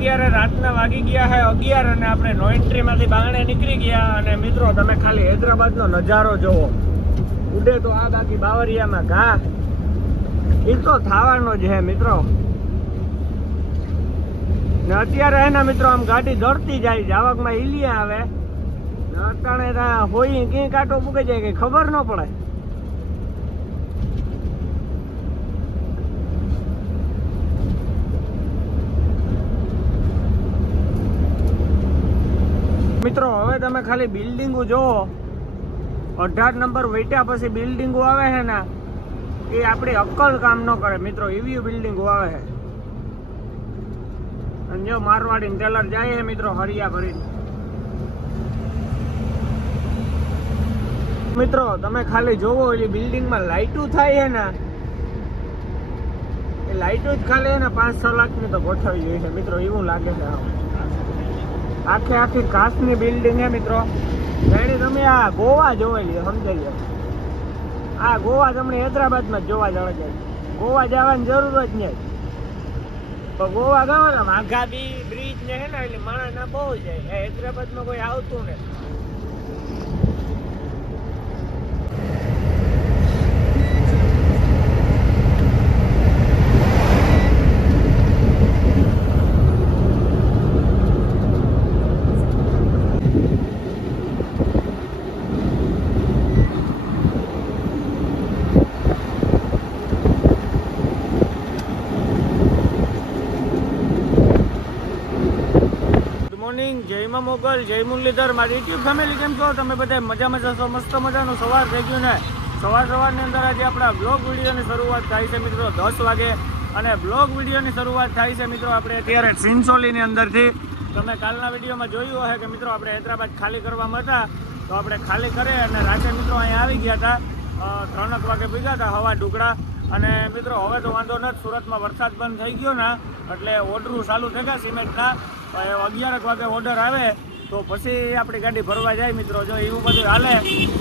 અત્યારે રાતના વાગી ગયા છે 11 અને આપણે નો એન્ટ્રીમાંથી બાંગણે નીકળી ગયા. અને મિત્રો તમે ખાલી હૈદરાબાદનો નજારો જોવો. ઉડે તો આ બાકી બાવરિયામાં ઘા એ તો થવાનો જ છે મિત્રો. ને અત્યારે એના મિત્રો આમ ગાડી દોડતી જાય, જાવકમાં ઈલિયા આવે, અટાણે હોય ક્યાંય કાંટો મૂકી જાય કે ખબર ન પડે. મિત્રો હવે તમે ખાલી બિલ્ડિંગો જોવો. 18 નંબર વેટ્યા પછી બિલ્ડિંગો આવે છે ને એ આપણી અક્કલ કામ ન કરે મિત્રો. એવી બિલ્ડિંગો આવે છે. અને જો મારવાડી ટેલર જાય છે મિત્રો હરિયા ભરી. મિત્રો તમે ખાલી જોવો એ બિલ્ડિંગમાં લાઇટો થાય છે ને એ લાઇટો જ ખાલી ને 5-6 લાખની તો ગોઠવી જોઈએ છે મિત્રો. એવું લાગે છે આખે આખી કાચની બિલ્ડિંગ છે મિત્રો. જાણી તમે આ ગોવા જોવેલી સમજાઈ લો. આ ગોવા તમને હૈદરાબાદમાં જ જોવા જવા જાય. ગોવા જવાની જરૂર જ નહીં. તો ગોવા ગયો ને વાઘા બ્રિજ ને હે ને એટલે માણસ ના બહુ જાય. હૈદરાબાદમાં કોઈ આવતું ને. જય મોગલ, જય મુરલીધર. મારી યુટ્યુબ ફેમિલી કેમ છો તમે બધા? મજા છો? મસ્ત મજાનું સવાર થઈ ગયું ને. સવારની અંદર આજે આપણા બ્લોગ વિડીયોની શરૂઆત થાય છે મિત્રો 10 વાગે. અને બ્લોગ વિડીયોની શરૂઆત થાય છે મિત્રો આપણે અત્યારે સિંસોલીની અંદરથી. તમે કાલના વિડીયોમાં જોયું હશે કે મિત્રો આપણે હૈદરાબાદ ખાલી કરવામાં હતા. તો આપણે ખાલી કરે અને રાતે મિત્રો અહીંયા આવી ગયા હતા. 3 વાગે ભેગા હતા હવા ઢુકડા. અને મિત્રો હવે તો વાંધો નથી. સુરતમાં વરસાદ બંધ થઈ ગયો ને એટલે ઓર્ડરું ચાલુ થઈ ગયા સિમેન્ટના. 11 વાગે ઓર્ડર આવે તો પછી આપણી ગાડી ભરવા જાય મિત્રો. જો એવું બધું હાલે.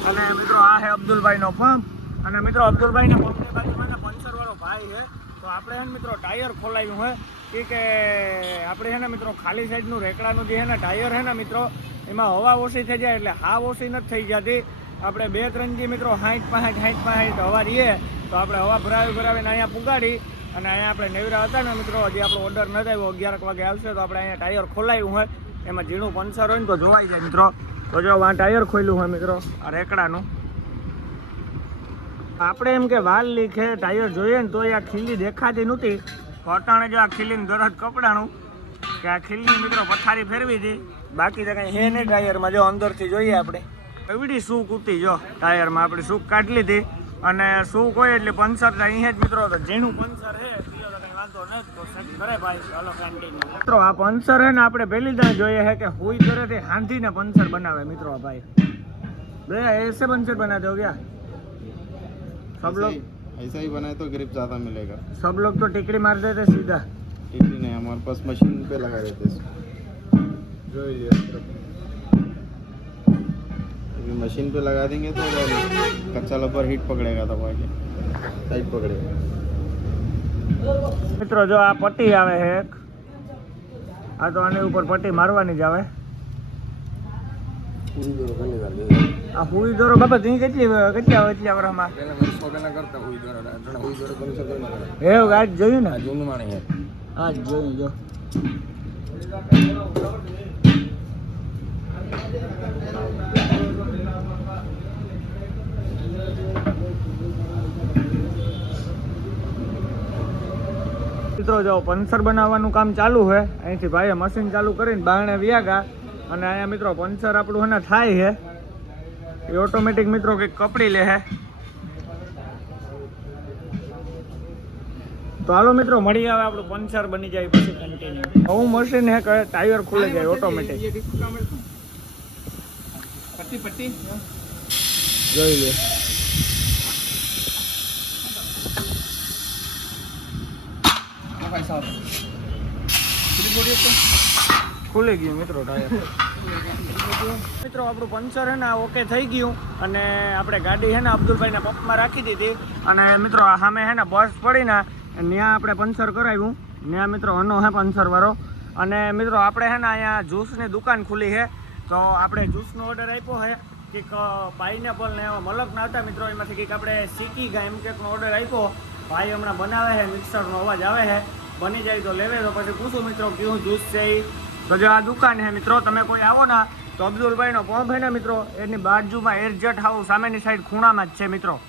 અને મિત્રો આ છે અબ્દુલભાઈનો પંપ. અને મિત્રો અબ્દુલભાઈના પંપની બાજુમાં પંચરવાળો ભાઈ છે. તો આપણે છે ને મિત્રો ટાયર ખોલાવ્યું હોય કે આપણે છે ને મિત્રો ખાલી સાઈડનું રેકડાનું જે છે ને ટાયર છે ને મિત્રો એમાં હવા ઓછી થઈ જાય. એટલે હાવ ઓછી નથી થઈ જતી. આપણે 2-3 મિત્રો 60-65 હવા રહીએ તો આપણે હવા ભરાવીને અહીંયા પુગાડી. અને અહીંયા આપણે નેવરા હતા ને મિત્રો હજી આપણો ઓર્ડર નથી આવ્યો. 11 વાગે આવશે તો આપણે અહીંયા ટાયર ખોલાવ્યું હોય. એમાં ઝીણું પંચર હોય ને તો જોવાઈ જાય મિત્રો. તો જો આ ટાયર ખોલ્યું હોય મિત્રો આ રેકડાનું. આપણે એમ કે વાલ લીખે ટાયર જોઈએ ને તો આ ખીલી દેખાતી નહોતી. અટાણે જો આ ખીલીને ગરજ કપડાનું કે આ ખીલીની મિત્રો પથારી ફેરવી હતી. બાકી તો કંઈ હે નહીં ટાયરમાં. જો અંદરથી જોઈએ આપણે એવડી સૂક ઉતી. જો ટાયરમાં આપણે સૂક કાઢી લીધી. અને સૂક હોય એટલે પંચર અહીંયા જ મિત્રો તો ઝીણું પંચર છે વાંધો નથી તો કરે ભાઈ. ચાલો કન્ટિન્યુ મિત્રો. આ પંચર હે ને આપણે પહેલી વાર જોઈએ છે કે હુઈ ઘરેથી હાંધીને પંચર બનાવે મિત્રો. આ ભાઈ भैया ऐसे पंचर बना दो क्या? सब लोग ऐसा ही बनाए तो ग्रिप ज़्यादा मिलेगा. सब लोग तो टिकड़ी मार देते सीधा. टिकड़ी नहीं, हमारे पास मशीन पे लगा देते जो ये मशीन पे लगा देंगे तो कच्चा रबर हीट पकड़ेगा दबा के टाइट पकड़ेगा. મિત્રો જો આ પટ્ટી આવે છે એક. આ તો આની ઉપર પટ્ટી મારવાની જ આવે. આ હુઈ દોરો બાપા તી કેટલી વર્ષમાં એવું આજ જોયું ને? જૂનું માણે આજ જોયું. જો મિત્રો જો પંચર બનાવવાનું કામ ચાલુ છે. અહીંથી ભાઈએ મશીન ચાલુ કરીને બારણે વ્યાગા. અને અહીંયા મિત્રો પંચર આપણું એને થાય છે એ ઓટોમેટિક મિત્રો કંઈક કપડી લે છે. તો હાલો મિત્રો મળી આવે આપણું પંચર બની જાય પછી કન્ટિન્યુ. હું મશીન હે કે ટાયર ખુલી જાય ઓટોમેટિક. પટ્ટી જોઈ લે. ખુલી ગયું મિત્રો ટાયર. મિત્રો આપણું પંચર હે ને ઓકે થઈ ગયું. અને આપણે ગાડી હે ને અબ્દુલભાઈના પંપમાં રાખી દીધી. અને મિત્રો આ સામે હે ને બસ પડી ને ત્યાં આપણે પંચર કરાવ્યું. ત્યાં મિત્રો અનો હે પંચર વાળો. અને મિત્રો આપણે છે ને અહીંયા જ્યુસની દુકાન ખુલી છે, તો આપણે જ્યુસનો ઓર્ડર આપ્યો છે કંઈક પાઇનેપલ ને એવા મલકના હતા મિત્રો, એમાંથી કંઈક આપણે સીકી ગયા એમ કંઈકનો ઓર્ડર આપ્યો. ભાઈ હમણાં બનાવે છે, મિક્સરનો અવાજ આવે છે, બની જાય તો લેવે, તો પછી પૂછું મિત્રો કેવું જ્યુસ છે એ. તો જો આ દુકાન છે મિત્રો, તમે કોઈ આવો ને તો અબ્દુલભાઈનો પંપ છે ને મિત્રો, એની બાજુમાં એરજટ હાઉસ સામેની સાઈડ ખૂણામાં જ છે મિત્રો.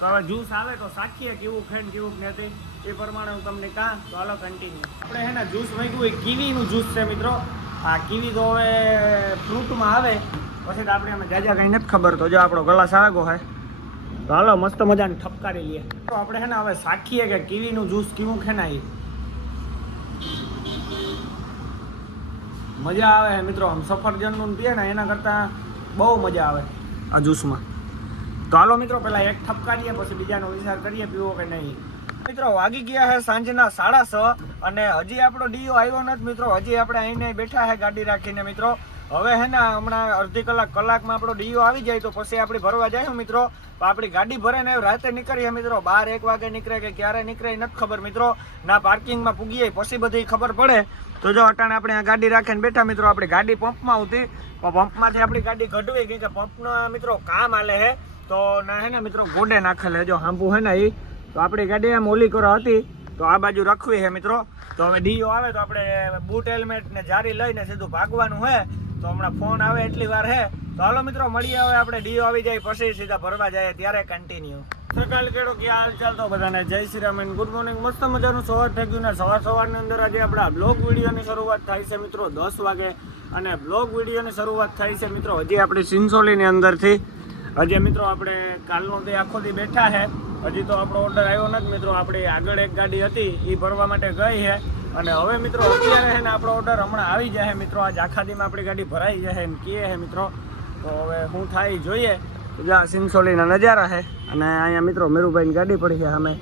તો હવે જ્યુસ આવે તો સાખીએ કેવું ખાઈને કેવું નથી, એ પ્રમાણે હું તમને કાં તો હાલો કન્ટિન્યુ. આપણે છે ને જ્યુસ માંગ્યું એ કીવીનું જ્યુસ છે મિત્રો. આ કીવી તો હવે ફ્રૂટમાં આવે પછી તો આપણે અમે જાજા કંઈ નથી ખબર. તો જો આપણો ગ્લાસ આગો છે, તો હાલો મસ્ત મજાની ઠપકારી લઈએ. તો આપણે છે ને હવે સાખીએ કે કીવીનું જ્યુસ કેવું ખેનાય. મજા આવે છે મિત્રો, આમ સફરજનનું પીએ ને એના કરતાં બહુ મજા આવે આ જ્યુસમાં. તો હાલો મિત્રો પહેલાં એક ઠપકારીએ પછી બીજાનો વિચાર કરીએ પીવો કે નહીં. મિત્રો વાગી ગયા છે સાંજના 6:30 અને હજી આપણો ડીઓ આવ્યો નથી મિત્રો. હજી આપણે અહીં બેઠા છે ગાડી રાખીને મિત્રો. હવે હે ને હમણાં અડધી કલાકમાં આપણો ડીઓ આવી જાય તો પછી આપણે ભરવા જાય મિત્રો. આપણી ગાડી ભરે ને રાતે નીકળીએ મિત્રો, 12-1 વાગે નીકળે કે ક્યારે નીકળે નથી ખબર મિત્રો. ના પાર્કિંગમાં પૂગીએ પછી બધી ખબર પડે. તો જો અટાણે આપણે આ ગાડી રાખીને બેઠા મિત્રો. આપણી ગાડી પંપમાં આવતી, પંપમાંથી આપણી ગાડી કઢવી ગઈ કે પંપનો મિત્રો કામ હાલે છે, તો ના હે ને મિત્રો ગોડે નાખેલે જો હાંભુ હે ને એ. તો આપણી ગાડી એમ ઓલી કરો હતી તો આ બાજુ રખવી છે મિત્રો. તો હવે ડીઓ આવે તો આપણે બૂટ હેલ્મેટ ને જારી લઈને સીધું ભાગવાનું છે. તો હમણાં ફોન આવે એટલી વાર છે. તો હાલો મિત્રો મળીએ હવે આપણે ડીઓ આવી જાય પછી સીધા ભરવા જાય ત્યારે કન્ટિન્યુ. સકાલ કેળો કે હાલ ચાલતો બધાને જય Shri Ram and good morning. મસ્ત મજાનું સવાર થઈ ગયું ને સવારની અંદર આજે આપણા બ્લોગ વિડીયોની શરૂઆત થાય છે મિત્રો 10 વાગે. અને બ્લોગ વિડીયોની શરૂઆત થાય છે મિત્રો હજી આપણી સિંસોલીની અંદરથી. હજી મિત્રો આપણે કાલનો તે આખો દી બેઠા છે, હજી તો આપણો ઓર્ડર આવ્યો નથી મિત્રો. આપણી આગળ એક ગાડી હતી એ ભરવા માટે ગઈ છે અને હવે મિત્રો અત્યારે છે ને આપણો ઓર્ડર હમણાં આવી જાય મિત્રો. આજ આખા દીમાં આપણી ગાડી ભરાઈ જાય એમ કહે છે મિત્રો. તો હવે શું થાય જોઈએ. જ્યાં સિંસોલીના નજારા છે અને અહીંયા મિત્રો મેરુભાઈની ગાડી પડી છે અમે.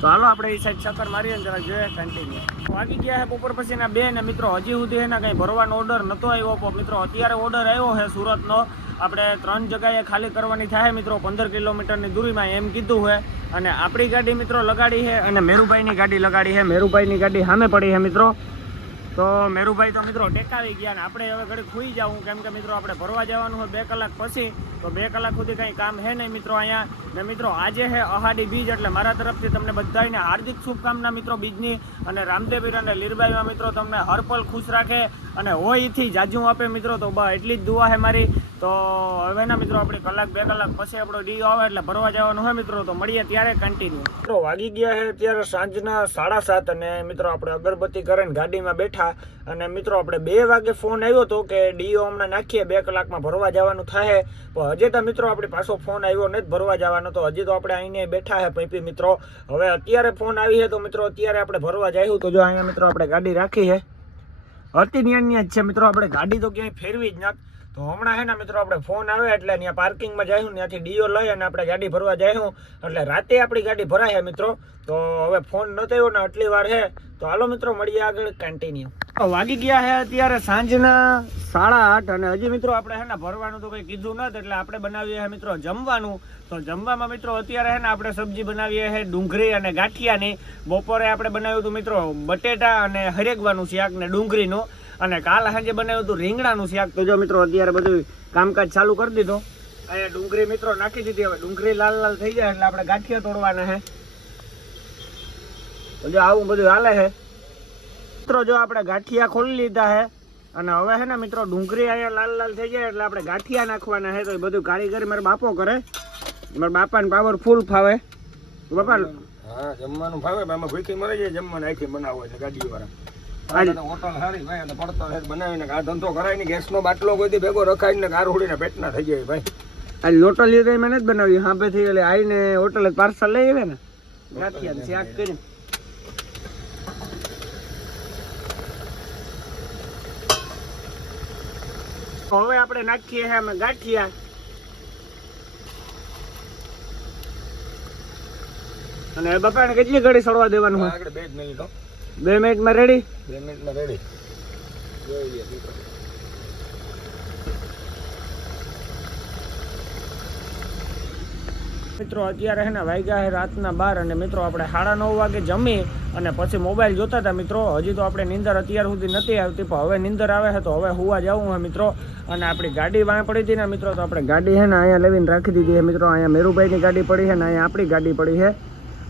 તો હાલો આપણે એ સાઈડ ચક્કર મારીએ ને જરાક જોઈએ કન્ટિન્યુ. વાગી ગયા છે બપોર પછીના 2 ને મિત્રો હજી સુધી એના કંઈ ભરવાનો ઓર્ડર નહોતો આવ્યો મિત્રો. અત્યારે ઓર્ડર આવ્યો છે સુરતનો. આપણે 3 જગ્યાએ ખાલી કરવાની થાય મિત્રો 15 કિલોમીટરની દૂરીમાં એમ કીધું છે. અને આપણી ગાડી મિત્રો લગાડી છે અને મેરુભાઈની ગાડી લગાડી છે. મેરુભાઈની ગાડી સામે પડી છે મિત્રો. તો મેરુભાઈ તો મિત્રો ટેકાવી ગયા ને આપણે હવે ઘડી ખુઈ જવું, કેમ કે મિત્રો આપણે ભરવા જવાનું હોય 2 કલાક પછી. તો 2 કલાક સુધી કંઈ કામ છે નહીં મિત્રો અહીંયા. ને મિત્રો આજે છે અહાડી બીજ, એટલે મારા તરફથી તમને બધાને હાર્દિક શુભકામના મિત્રો બીજની. અને રામદેવીર અને લીરબાઈમાં મિત્રો તમને હરપલ ખુશ રાખે અને હોય એથી જાજુ આપે મિત્રો. તો બસ એટલી જ દુઆ છે મારી. તો હવે ના મિત્રો આપણે 1-2 કલાક પછી આપણો ડીઓ આવે એટલે ભરવા જવાનું હોય મિત્રો. તો મળીએ ત્યારે કન્ટિન્યુ. મિત્રો વાગી ગયા છે ત્યારે સાંજના 7:30 અને મિત્રો આપણે અગરબત્તી કરીને ગાડીમાં બેઠા. અને મિત્રો આપણે 2 વાગે ફોન આવ્યો હતો કે ડીઓ હમણાં નાખીએ 2 કલાકમાં ભરવા જવાનું થાય. પણ હજી તો મિત્રો આપણી પાછો ફોન આવ્યો નથી ભરવા જવાનો. તો હજી તો આપણે અહીંને બેઠા છે પૈપી મિત્રો. હવે અત્યારે ફોન આવી છે તો મિત્રો અત્યારે આપણે ભરવા જઈશું. તો જો અહીંયા મિત્રો આપણે ગાડી રાખી છે હતી ત્યાં જ છે મિત્રો. આપણે ગાડી તો ક્યાંય ફેરવી જ નથી. તો હમણાં છે ને મિત્રો આપણે ફોન આવે એટલે ત્યાં પાર્કિંગમાં જઈશું, ત્યાંથી ડીઓ લઈ અને આપણે ગાડી ભરવા જઈશું. એટલે રાતે આપણી ગાડી ભરાય છે મિત્રો. તો હવે ફોન નહોતો આવ્યો ને આટલી વાર છે. તો હાલો મિત્રો મળીએ આગળ કન્ટિન્યુ. વાગી ગયા છે અત્યારે સાંજના 8:30 અને હજી મિત્રો આપણે છે ને ભરવાનું તો કંઈ કીધું નથી. એટલે આપણે બનાવીએ છીએ મિત્રો જમવાનું. તો જમવામાં મિત્રો અત્યારે છે ને આપણે સબ્જી બનાવીએ છીએ ડુંગળી અને ગાંઠિયાની. બપોરે આપણે બનાવ્યું હતું મિત્રો બટેટા અને હરેગવાનું શાક ને ડુંગળીનું. અને કાલ સાંજે બનાવ્યું હતું રીંગણાનું શાક. તો જો મિત્રો અત્યારે બધું કામકાજ ચાલુ કરી દીધું. અહીંયા ડુંગળી મિત્રો નાખી દીધી. હવે ડુંગળી લાલ થઈ જાય એટલે આપણે ગાંઠિયા તોડવાના છે. તો જો આવું બધું હાલે છે મિત્રો. જો આપણે ગાંઠિયા ખોલી લીધા છે અને હવે છે ને મિત્રો ડુંગળી અહીંયા લાલ થઈ જાય એટલે આપણે ગાંઠિયા નાખવાના છે. તો એ બધું કારીગરી મારા બાપો કરે. મારા બાપાને પાવર ફૂલ ફાવે. બાપા હા જમવાનું ફાવે, એમાં ભૂખી મરી જાય જમવાનું આખી બનાવો એટલે ગાડી વાળા. હોટલ સારી ભાઈ અને પડતો બનાવીને આ ધંધો કરાય ને ગેસનો બાટલો કોઈ ભેગો રખાઈને કાર ઉડીને પેટના થઈ જાય ભાઈ. આ હોટલ લીધે મેં નથી બનાવી હાંભેથી એટલે આવીને હોટલ પાર્સલ લઈ આવે ને ગાંઠિયા શાક કરીને. હવે આપણે નાખીએ છીએ અમે ગાંઠિયા. અને બાપાને કેટલી ઘડી સળવા દેવાનું હોય? આગળ 2 મિનિટ 2 મિનિટમાં રેડી. 2 મિનિટમાં રેડી. જોઈ લઈએ મિત્રો અત્યારે છે ને વાગ્યા છે રાતના 12 અને મિત્રો આપણે 9:30 વાગે જમી અને પછી મોબાઈલ જોતા હતા મિત્રો. હજી તો આપણે નીંદર અત્યાર સુધી નથી આવતી, પણ હવે નીંદર આવે છે તો હવે હુવા જવું છે મિત્રો. અને આપણી ગાડી વાં પડી હતી ને મિત્રો, તો આપણે ગાડી છે ને અહીંયા લેવીને રાખી દીધી છે મિત્રો. અહીંયા મેરુભાઈની ગાડી પડી છે ને અહીંયા આપણી ગાડી પડી છે.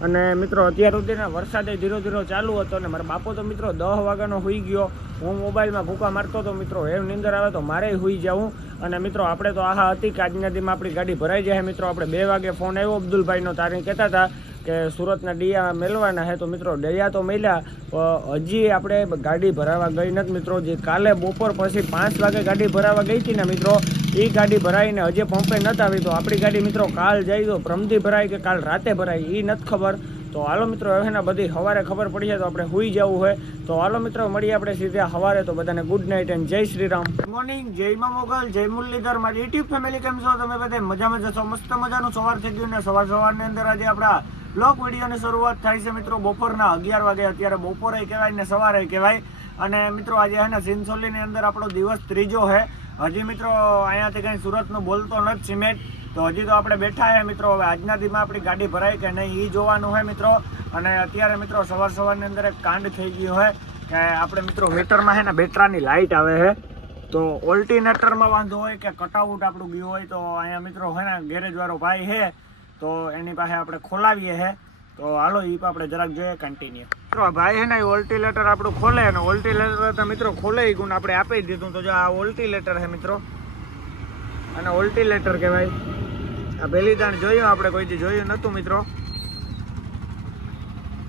અને મિત્રો અત્યાર સુધી વરસાદે ધીરો ધીરો ચાલુ હતો ને મારા બાપો તો મિત્રો 10 વાગ્યાનો હુઈ ગયો. હું મોબાઈલમાં ભૂકા મારતો હતો મિત્રો. એમ નીંદર આવે તો મારે હુઈ જાઉં. અને મિત્રો આપણે તો આહા હતી કે આજના દીમાં આપણી ગાડી ભરાઈ જાય મિત્રો. આપણે 2 વાગે ફોન આવ્યો અબ્દુલભાઈનો, તારે કહેતા હતા કે સુરતના ડિયા મેળવાના છે. તો મિત્રો ડિયા તો મેળ્યા, હજી આપણે ગાડી ભરાવા ગઈ નથી મિત્રો. જે કાલે બપોર પછી 5 વાગે ગાડી ભરાવા ગઈ હતી ને મિત્રો, એ ગાડી ભરાઈને હજી પંપે નથી આવી. તો આપણી ગાડી મિત્રો કાલ જાય તો ભ્રમથી ભરાય કે કાલ રાતે ભરાય એ નથી ખબર. તો હાલો મિત્રો હવે ને બધી સવારે ખબર પડી જાય તો આપણે હુઈ જવું હોય. તો હાલો મિત્રો મળીએ આપણે સીધા સવારે. તો બધાને ગુડ નાઇટ એન્ડ જય શ્રી રામ. ગુડ મોર્નિંગ, જય મા મોગલ, જય મુરલીધર. મારી યુટ્યુબ ફેમિલી કેમ છો તમે બધા? મજામાં જશો? મસ્ત મજાનું સવાર થઈ ગયું ને સવારની અંદર આજે આપણા બ્લોગ વિડીયોની શરૂઆત થાય છે મિત્રો બપોરના 11 વાગે. અત્યારે બપોરે કહેવાય ને સવારે કહેવાય. અને મિત્રો આજે છે ને સિનસોલીની અંદર આપણો દિવસ ત્રીજો છે. હજી મિત્રો અહીંયાથી કંઈ સુરતનું બોલતો નથી સિમેન્ટ. તો હજી તો આપણે બેઠા છે મિત્રો. હવે આજના દીમાં આપણી ગાડી ભરાય કે નહીં એ જોવાનું હોય મિત્રો. અને અત્યારે મિત્રો સવારની અંદર એક કાંડ થઈ ગયું હોય કે આપણે મિત્રો મીટરમાં છે ને બેટરાની લાઇટ આવે છે. તો ઓલ્ટિનેટરમાં વાંધો હોય કે કટઆઉટ આપણું ગયું હોય તો અહીંયા મિત્રો હોય ને ગેરેજવાળો ભાઈ છે તો એની પાસે આપણે ખોલાવીએ છે. તો હાલો એ આપણે જરાક જોઈએ કન્ટિન્યુ. મિત્રો ભાઈ છે ને એ ઓલ્ટિલેટર આપણું ખોલે અને ઓલ્ટિલેટર તો મિત્રો ખોલે ગુણ આપણે આપી દીધું. તો જો આ ઓલ્ટિલેટર છે મિત્રો, અને ઓલ્ટિલેટર કહેવાય. આ પહેલી દાણ જોયું આપણે, કોઈથી જોયું નહોતું મિત્રો.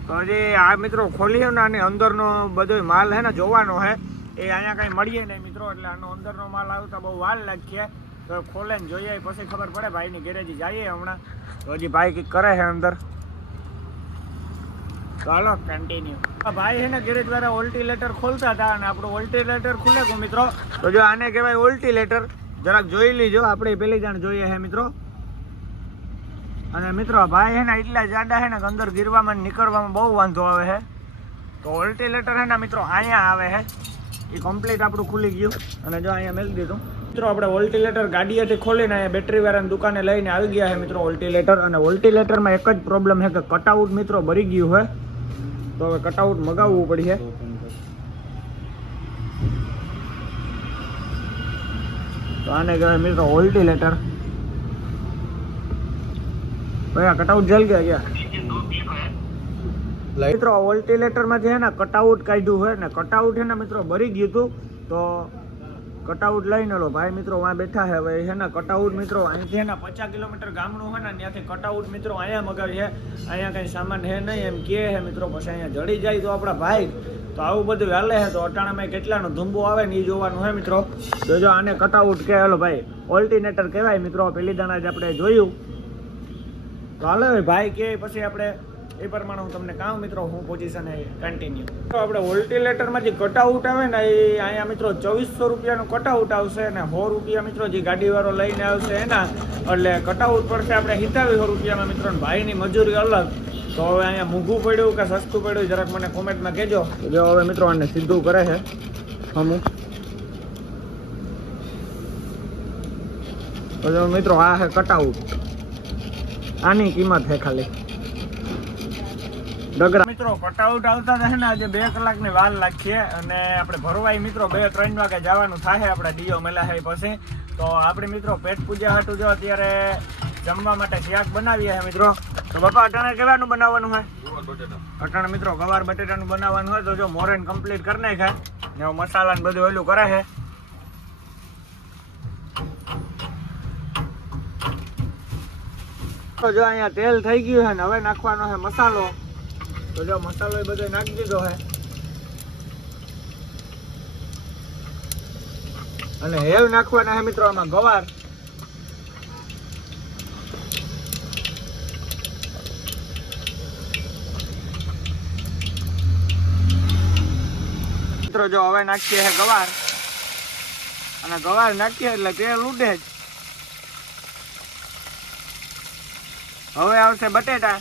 તો હજી આ મિત્રો ખોલ્યું ને આની અંદરનો બધો માલ છે ને જોવાનો છે. એ અહીંયા કાંઈ મળીએ નહીં મિત્રો, એટલે આનો અંદરનો માલ આવતા બહુ વાર લાગીએ. તો ખોલે ને જોઈએ પછી ખબર પડે. ભાઈની ગેરેજી જઈએ હમણાં. તો હજી ભાઈ કંઈક કરે છે અંદર. તો હાલો કન્ટિન્યુ. ભાઈ છે ને ગેરેજ વાળા ઓલ્ટિલેટર ખોલતા હતા અને આપણું ઓલ્ટિલેટર ખુલે ગયું મિત્રો. તો જો આને કહેવાય ઓલ્ટિલેટર. જરાક જોઈ લીજો, આપણે પહેલી જાણ જોઈએ છે મિત્રો. અને મિત્રો ભાઈ છે ને એટલા જાડા છે ને કે અંદર ગીરવામાં નીકળવામાં બહુ વાંધો આવે છે. તો ઓલ્ટિલેટર છે ને મિત્રો અહીંયા આવે છે. એ કમ્પ્લીટ આપણું ખુલી ગયું અને જો અહીંયા મેળવી દીધું મિત્રો. આપણે ઓલ્ટિલેટર ગાડીએથી ખોલીને અહીંયા બેટરી વાળાની દુકાને લઈને આવી ગયા છે મિત્રો ઓલ્ટિલેટર. અને ઓલ્ટિલેટરમાં એક જ પ્રોબ્લેમ છે કે કટઆઉટ મિત્રો ભરી ગયું હોય. તો હવે કટઆઉટ મગાવવું પડશે. તો આને કહેવાય મિત્રો ઓલ્ટિલેટર. ભાઈ આ કટઆઉટ જલ ગયા મિત્રો. ઓલ્ટિલેટરમાંથી છે ને કટઆઉટ કાઢ્યું હોય ને કટઆઉટ છે ને મિત્રો ભરી ગયું હતું. તો કટઆઉટ લઈને લો ભાઈ મિત્રો વાં બેઠા છે. હવે છે ને કટઆઉટ મિત્રો અહીંથી ને 50 કિલોમીટર ગામનું હોય ને ત્યાંથી કટઆઉટ મિત્રો અહીંયા મગાવી છે. અહીંયા કંઈ સામાન છે નહીં એમ કહે છે મિત્રો. પછી અહીંયા જડી જાય તો આપણા ભાઈ. તો આવું બધું હાલે છે. તો અટાણામાં કેટલાનો ધુંબો આવે ને એ જોવાનું હોય મિત્રો. તો જો આને કટઆઉટ કહે. હાલો ભાઈ ઓલ્ટિનેટર કહેવાય મિત્રો. પહેલી દાણા જ આપણે જોયું. તો હાલો ભાઈ કે પછી આપણે એ પ્રમાણે હું તમને કહું મિત્રો હું પોઝિશન કન્ટિન્યુ. તો આપણે ઓલ્ટિલેટરમાં જે કટઆઉટ આવે ને એ અહીંયા મિત્રો 2400 રૂપિયાનું કટઆઉટ આવશે અને 100 રૂપિયા મિત્રો જે ગાડીવાળો લઈને આવશે એના. એટલે કટઆઉટ પડશે આપણે 2700 રૂપિયામાં મિત્રો. ભાઈની મજૂરી અલગ. તો હવે અહીંયા મોંઘું પડ્યું કે સસ્તું પડ્યું જરાક મને કોમેન્ટમાં કહેજો. જો હવે મિત્રો આને સીધું કરે છે અમુક. તો જો મિત્રો આ છે કટઆઉટ. આની કિંમત છે ખાલી મિત્રો. કટઆઉટ આવતા છે ને આજે 2 કલાકની વાર લાગશે. અને આપણે ભરવાઈ મિત્રો 2-3 વાગે જવાનું થાય આપણા ડીઓ મેલાહાઈ પછી. તો આપણે મિત્રો પેટ પૂજા હાટું જો અત્યારે જમવા માટે શાક બનાવીએ છે મિત્રો. તો બાપા અટાણે કેવાનું બનાવવાનું હોય? અટાણે મિત્રો ગવાર બટેટાનું બનાવવાનું હોય. તો જો મોરેન કમ્પ્લીટ કરી નાખ્યા ને મસાલા ને બધું ઓલું કરે છે. તો જો અહીંયા તેલ થઈ ગયું છે ને હવે નાખવાનો છે મસાલો. તો જો મસાલો એ બધો નાખી દીધો છે. અને હેવ નાખવાના છે મિત્રો આમાં ગવાર. મિત્રો જો હવે નાખીએ છે ગવાર. અને ગવાર નાખીએ એટલે તેલ ઉડે જ. હવે આવશે બટેટા.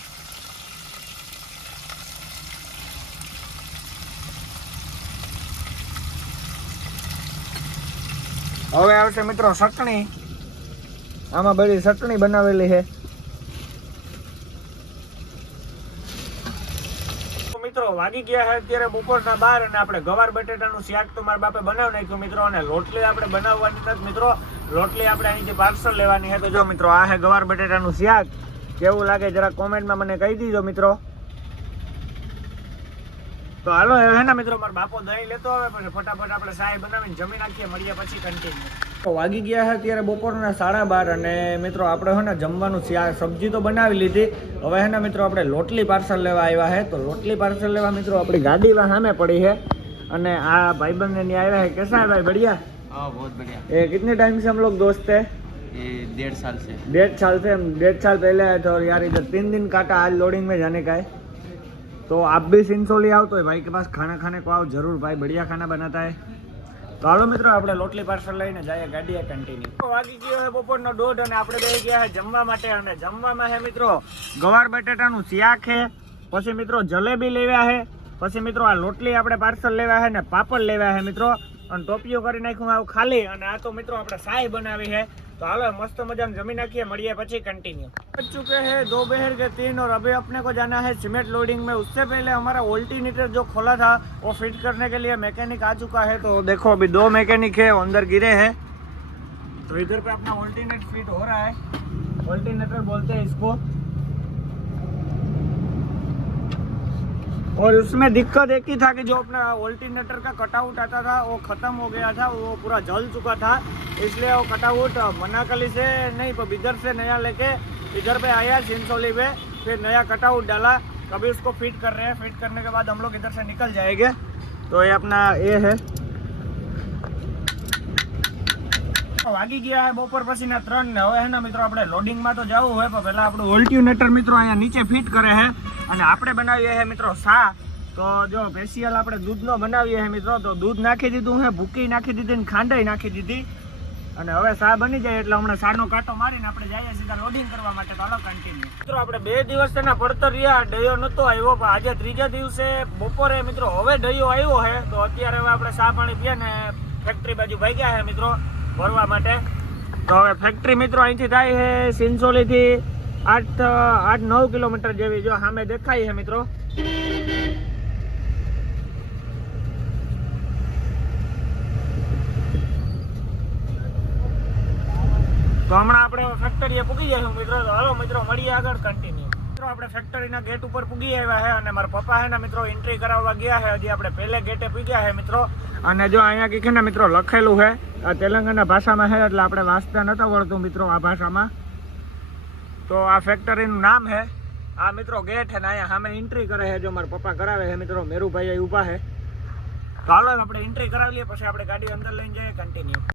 હવે આવશે મિત્રો ચટણી. આમાં બધી ચટણી બનાવેલી છે મિત્રો. વાગી ગયા છે અત્યારે બપોરના 12 અને આપણે ગવાર બટેટાનું શાક તો મારા બાપે બનાવી નાખ્યું મિત્રો, અને રોટલી આપણે બનાવવાની નથી મિત્રો, રોટલી આપણે અહીંથી પાર્સલ લેવાની છે. તો જો મિત્રો આ છે ગવાર બટેટાનું શાક, કેવું લાગે જરા કોમેન્ટમાં મને કહી દીજો મિત્રો. તો હાલો હે ને મિત્રો, મારો બાપો દહીં લેતો આવે પછી ફટાફટ આપણે ચાય બનાવીને જમી નાખીએ, મળીએ પછી કન્ટિન્યુ. તો વાગી ગયા છે અત્યારે બપોરના 12:30 અને મિત્રો આપણે હે ને જમવાનું સબ્જી તો બનાવી લીધી. હવે હે ને મિત્રો આપણે લોટલી પાર્સલ લેવા આવ્યા છે. તો લોટલી પાર્સલ લેવા મિત્રો આપણી ગાડીમાં સામે પડી છે અને આ ભાઈબંધ ને આવ્યા है. कैसा है भाई? बढ़िया. हाँ बहुत बढ़िया. ये कितने टाइम से हम लोग दोस्त है? ये 1.5 साल से. 1.5 साल से, हम 1.5 साल पहले आए थे और यार इधर 3 दिन काटा, आज लोडिंग में जाने का है. तो आप भी सिंसोली आओ तो भाई के पास खाना खाने को आओ जरूर, भाई बढ़िया खाना बनाता है. તો હાલો મિત્રો આપણે લોટલી પાર્સલ લઈને જઈએ ગાડીએ કન્ટિન્યુ. વાગી ગયો છે બપોરનો 1:30 અને આપણે બે ગયા છે જમવા માટે. અને જમવામાં છે મિત્રો ગવાર બટેટાનું શાક છે, પછી મિત્રો જલેબી લેવા છે, પછી મિત્રો આ લોટલી આપણે પાર્સલ લેવા છે ને પાપડ લેવા છે મિત્રો, અને ટોપિયો કરી નાખ્યું આવું ખાલી. અને આ તો મિત્રો આપણે ચાય બનાવી છે. तो हालो मस्त मजा जमी नाखिए, મળીએ પછી कंटिन्यू. बच चुके हैं 2 बहर के 3 और अभी अपने को जाना है सीमेंट लोडिंग में. उससे पहले हमारा ऑल्टरनेटर जो खोला था वो फिट करने के लिए मैकेनिक आ चुका है. तो देखो अभी 2 मैकेनिक है, अंदर गिरे हैं. तो इधर पे अपना ऑल्टरनेटर फिट हो रहा है, ऑल्टरनेटर बोलते हैं इसको. और उसमें दिक्कत एक ही था कि जो अपना ऑल्टरनेटर का कटआउट आता था वो ख़त्म हो गया था, वो पूरा जल चुका था. इसलिए वो कटआउट मनाकली से नहीं पर इधर से नया लेके इधर पे आया सिंसोली पे, फिर नया कटआउट डाला. अभी उसको फिट कर रहे हैं. फिट करने के बाद हम लोग इधर से निकल जाएंगे. तो ये अपना ये है. વાગી ગયા હે બપોર પછીના 3 ને હવે હે ને મિત્રો આપણે લોડિંગમાં તો જવું હોય, પણ પહેલા આપણું ઓલ્ટરનેટર મિત્રો અહીંયા નીચે ફિટ કરે છે અને આપણે બનાવીએ છે મિત્રો શા. તો જો સ્પેશિયલ આપણે દૂધનો બનાવીએ છે મિત્રો. તો દૂધ નાખી દીધું છે, ભૂકી નાખી દીધી ને ખાંડાઈ નાખી દીધી, અને હવે શા બની જાય એટલે હમણાં શાનો કાંટો મારીને આપણે જઈએ સીધા લોડિંગ કરવા માટે. તો હાલો કન્ટિન્યુ. મિત્રો આપણે 2 દિવસ તેના પડતર રહ્યા, ડયો નહોતો આવ્યો, પણ આજે 3જા દિવસે બપોરે મિત્રો હવે ડયો આવ્યો છે. તો અત્યારે હવે આપણે શા પાણી પીએ ને ફેક્ટરી બાજુ ભાગ્યા છે મિત્રો ભરવા માટે. તો હવે ફેક્ટરી મિત્રો અહીંથી થાય છે સિંસોલીથી 8-9 કિલોમીટર જેવી, જો સામે દેખાય છે મિત્રો. તો હમણાં આપણે ફેક્ટરીએ પૂગી જઈશું મિત્રો. તો હાલો મિત્રો મળીએ આગળ કન્ટિન્યુ. મિત્રો આપણે ફેક્ટરીના ગેટ ઉપર પૂગી આવ્યા છે અને મારા પપ્પા છે ને મિત્રો એન્ટ્રી કરાવવા ગયા છે. હજી આપણે પહેલે ગેટે પૂગ્યા છે મિત્રો. અને જો અહીંયા કીધે ને મિત્રો લખેલું છે, આ તેલંગાના ભાષામાં છે એટલે આપણે વાંચતા નહોતા આવડતું મિત્રો આ ભાષામાં. તો આ ફેક્ટરીનું નામ છે, આ મિત્રો ગેટ છે ને અહીંયા સામે એન્ટ્રી કરે છે. જો મારા પપ્પા કરાવે છે મિત્રો, મેરુભાઈ ઊભા છે. તો હાલો આપણે એન્ટ્રી કરાવી લઈએ, પછી આપણે ગાડી અંદર લઈને જઈએ કન્ટિન્યુ.